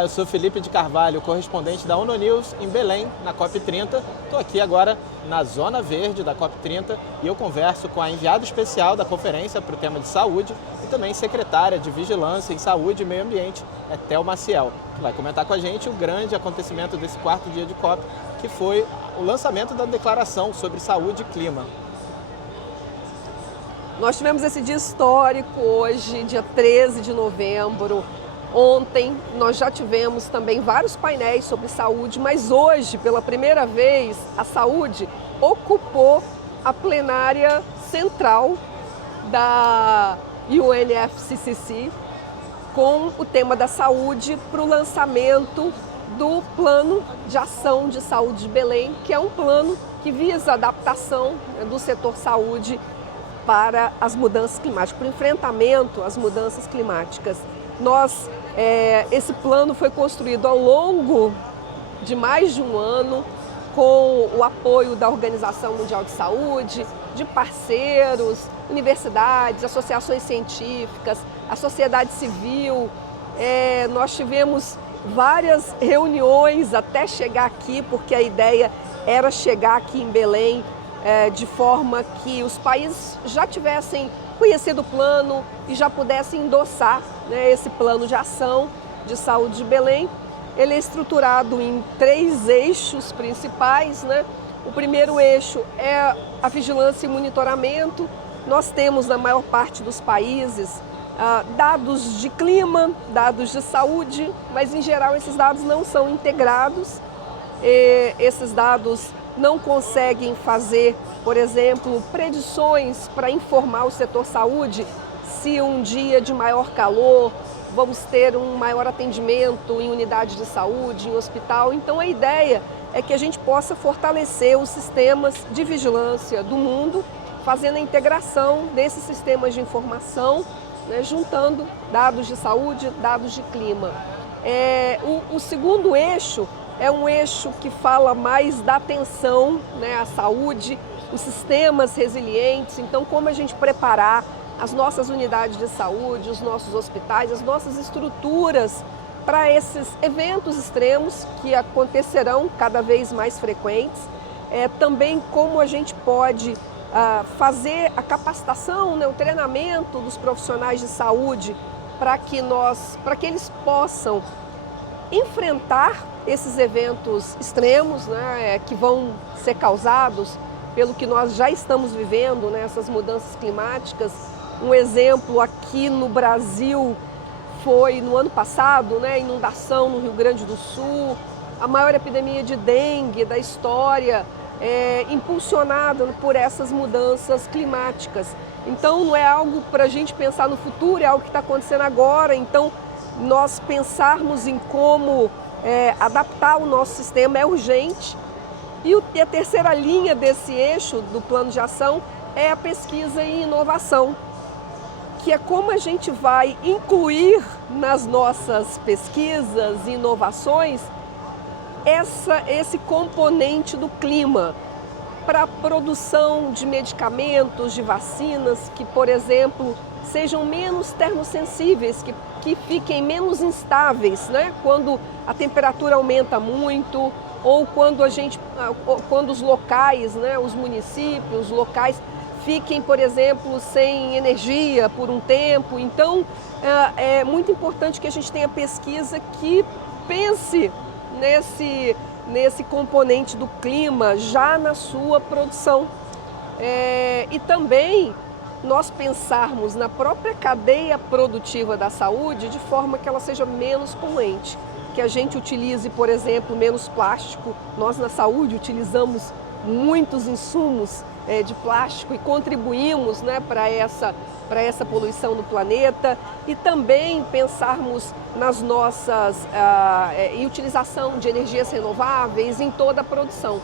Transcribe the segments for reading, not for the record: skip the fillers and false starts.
Olá, eu sou Felipe de Carvalho, correspondente da ONU News em Belém, na COP30. Estou aqui agora na Zona Verde da COP30 e eu converso com a enviada especial da conferência para o tema de saúde e também secretária de Vigilância em Saúde e Meio Ambiente, Ethel Maciel, que vai comentar com a gente o grande acontecimento desse quarto dia de COP, que foi o lançamento da Declaração sobre Saúde e Clima. Nós tivemos esse dia histórico hoje, dia 13 de novembro. Ontem nós já tivemos também vários painéis sobre saúde, mas hoje, pela primeira vez, a saúde ocupou a plenária central da UNFCCC com o tema da saúde para o lançamento do Plano de Ação de Saúde de Belém, que é um plano que visa a adaptação do setor saúde para as mudanças climáticas, para o enfrentamento às mudanças climáticas. Esse plano foi construído ao longo de mais de um ano, com o apoio da Organização Mundial de Saúde, de parceiros, universidades, associações científicas, a sociedade civil. Nós tivemos várias reuniões até chegar aqui, porque a ideia era chegar aqui em Belém de forma que os países já tivessem conhecido o plano e já pudessem endossar, esse plano de ação de saúde de Belém. Ele é estruturado em 3 eixos principais. O primeiro eixo é a vigilância e monitoramento. Nós temos na maior parte dos países dados de clima, dados de saúde, mas em geral esses dados não são integrados. Esses dados não conseguem fazer, por exemplo, predições para informar o setor saúde se um dia de maior calor vamos ter um maior atendimento em unidade de saúde, em hospital. Então a ideia é que a gente possa fortalecer os sistemas de vigilância do mundo, fazendo a integração desses sistemas de informação, juntando dados de saúde, dados de clima. O segundo eixo é um eixo que fala mais da atenção à saúde, os sistemas resilientes. Então, como a gente preparar as nossas unidades de saúde, os nossos hospitais, as nossas estruturas para esses eventos extremos que acontecerão cada vez mais frequentes. Também como a gente pode fazer a capacitação, o treinamento dos profissionais de saúde para que eles possam enfrentar esses eventos extremos, que vão ser causados pelo que nós já estamos vivendo, essas mudanças climáticas. Um exemplo aqui no Brasil foi no ano passado, inundação no Rio Grande do Sul, a maior epidemia de dengue da história, impulsionada por essas mudanças climáticas. Então não é algo para a gente pensar no futuro, é algo que está acontecendo agora. Então nós pensarmos em como adaptar o nosso sistema é urgente. E a terceira linha desse eixo do plano de ação é a pesquisa e inovação, que é como a gente vai incluir nas nossas pesquisas e inovações esse componente do clima para a produção de medicamentos, de vacinas que, por exemplo, sejam menos termosensíveis, que fiquem menos instáveis, quando a temperatura aumenta muito ou quando os locais, os municípios, os locais fiquem, por exemplo, sem energia por um tempo. Então, é muito importante que a gente tenha pesquisa que pense nesse componente do clima já na sua produção. E também nós pensarmos na própria cadeia produtiva da saúde de forma que ela seja menos poluente, que a gente utilize, por exemplo, menos plástico. Nós na saúde utilizamos muitos insumos de plástico e contribuímos para essa poluição no planeta. E também pensarmos nas nossas em utilização de energias renováveis em toda a produção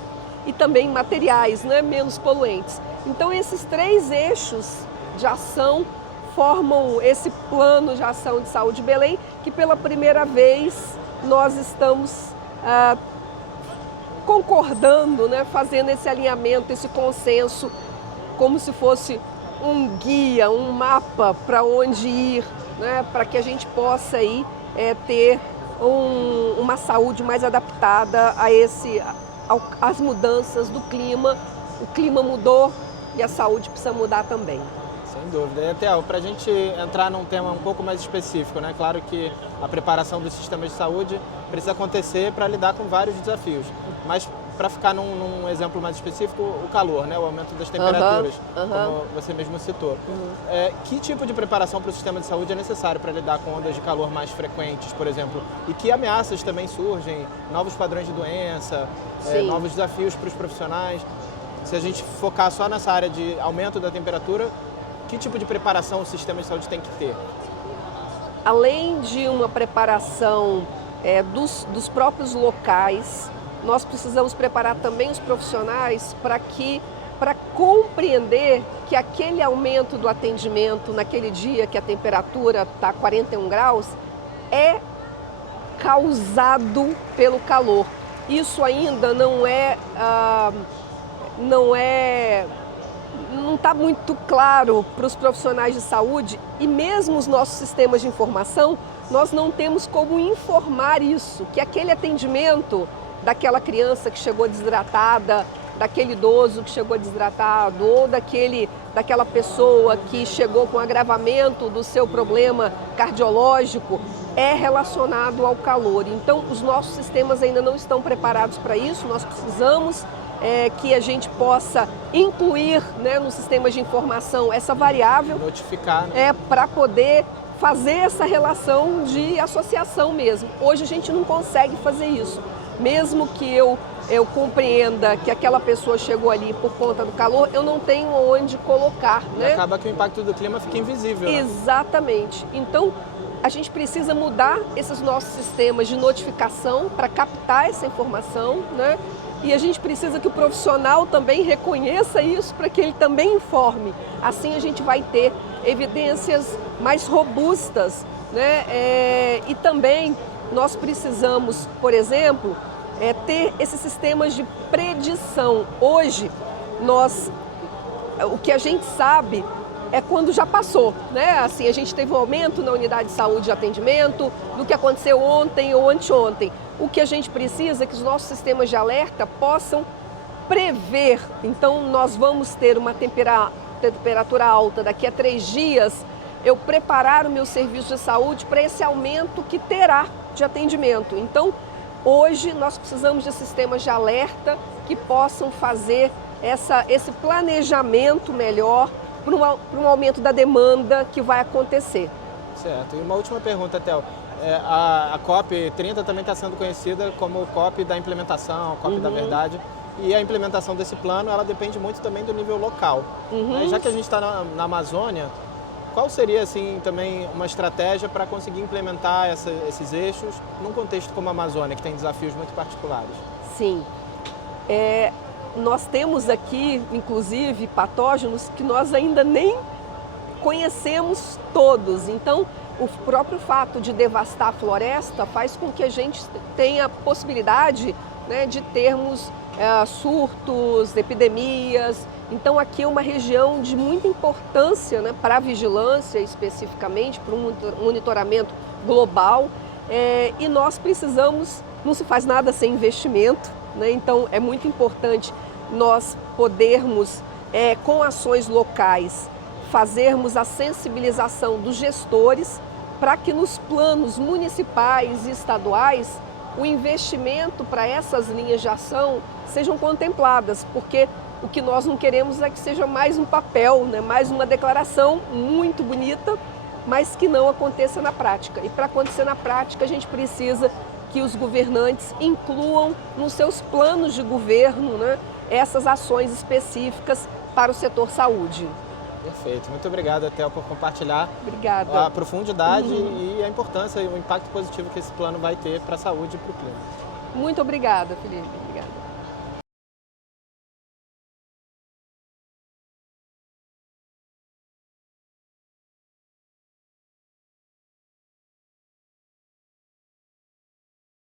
e também materiais menos poluentes. Então esses 3 eixos de ação formam esse plano de ação de saúde de Belém, que pela primeira vez nós estamos concordando, fazendo esse alinhamento, esse consenso, como se fosse um guia, um mapa para onde ir, para que a gente possa aí ter uma saúde mais adaptada às mudanças do clima. O clima mudou e a saúde precisa mudar também. Sem dúvida. E até para a gente entrar num tema um pouco mais específico, né? Claro que a preparação dos sistemas de saúde precisa acontecer para lidar com vários desafios. Mas para ficar num exemplo mais específico, o calor, né? O aumento das temperaturas, como você mesmo citou. Que tipo de preparação para o sistema de saúde é necessário para lidar com ondas de calor mais frequentes, por exemplo? E que ameaças também surgem, novos padrões de doença, novos desafios para os profissionais? Se a gente focar só nessa área de aumento da temperatura, que tipo de preparação o sistema de saúde tem que ter? Além de uma preparação dos próprios locais, nós precisamos preparar também os profissionais para compreender que aquele aumento do atendimento naquele dia que a temperatura está 41 graus é causado pelo calor. Isso ainda não está muito claro para os profissionais de saúde, e mesmo os nossos sistemas de informação, nós não temos como informar isso, que aquele atendimento daquela criança que chegou desidratada, daquele idoso que chegou desidratado, ou daquela pessoa que chegou com agravamento do seu problema cardiológico, é relacionado ao calor. Então, os nossos sistemas ainda não estão preparados para isso. Nós precisamos que a gente possa incluir, né, no sistema de informação essa variável, notificar, né? Para poder fazer essa relação de associação mesmo. Hoje a gente não consegue fazer isso. Mesmo que eu compreenda que aquela pessoa chegou ali por conta do calor, eu não tenho onde colocar, né? E acaba que o impacto do clima fica invisível. Exatamente. Né? Então, a gente precisa mudar esses nossos sistemas de notificação para captar essa informação, né? E a gente precisa que o profissional também reconheça isso para que ele também informe. Assim a gente vai ter evidências mais robustas, né? E também nós precisamos, por exemplo, ter esses sistemas de predição. Hoje, o que a gente sabe é quando já passou, né? Assim, a gente teve um aumento na unidade de saúde de atendimento, do que aconteceu ontem ou anteontem. O que a gente precisa é que os nossos sistemas de alerta possam prever. Então, nós vamos ter uma temperatura alta daqui a 3 dias, eu preparar o meu serviço de saúde para esse aumento que terá de atendimento. Então, hoje nós precisamos de sistemas de alerta que possam fazer esse planejamento melhor para um aumento da demanda que vai acontecer. Certo. E uma última pergunta, Théo. A COP30 também está sendo conhecida como o COP da implementação, o COP da verdade. E a implementação desse plano, ela depende muito também do nível local. Já que a gente está na Amazônia, qual seria, assim, também uma estratégia para conseguir implementar esses eixos num contexto como a Amazônia, que tem desafios muito particulares? Sim. Nós temos aqui, inclusive, patógenos que nós ainda nem conhecemos todos. Então, o próprio fato de devastar a floresta faz com que a gente tenha a possibilidade, né, de termos surtos, epidemias. Então, aqui é uma região de muita importância, né, para a vigilância, especificamente, para um monitoramento global. E nós precisamos, não se faz nada sem investimento, né? Então, é muito importante nós podermos, com ações locais, fazermos a sensibilização dos gestores para que nos planos municipais e estaduais o investimento para essas linhas de ação sejam contempladas, porque o que nós não queremos é que seja mais um papel, né, mais uma declaração muito bonita, mas que não aconteça na prática. E para acontecer na prática, a gente precisa que os governantes incluam nos seus planos de governo, né, essas ações específicas para o setor saúde. Perfeito. Muito obrigado, Théo, por compartilhar Obrigada. A profundidade e a importância e o impacto positivo que esse plano vai ter para a saúde e para o clima. Muito obrigada, Felipe.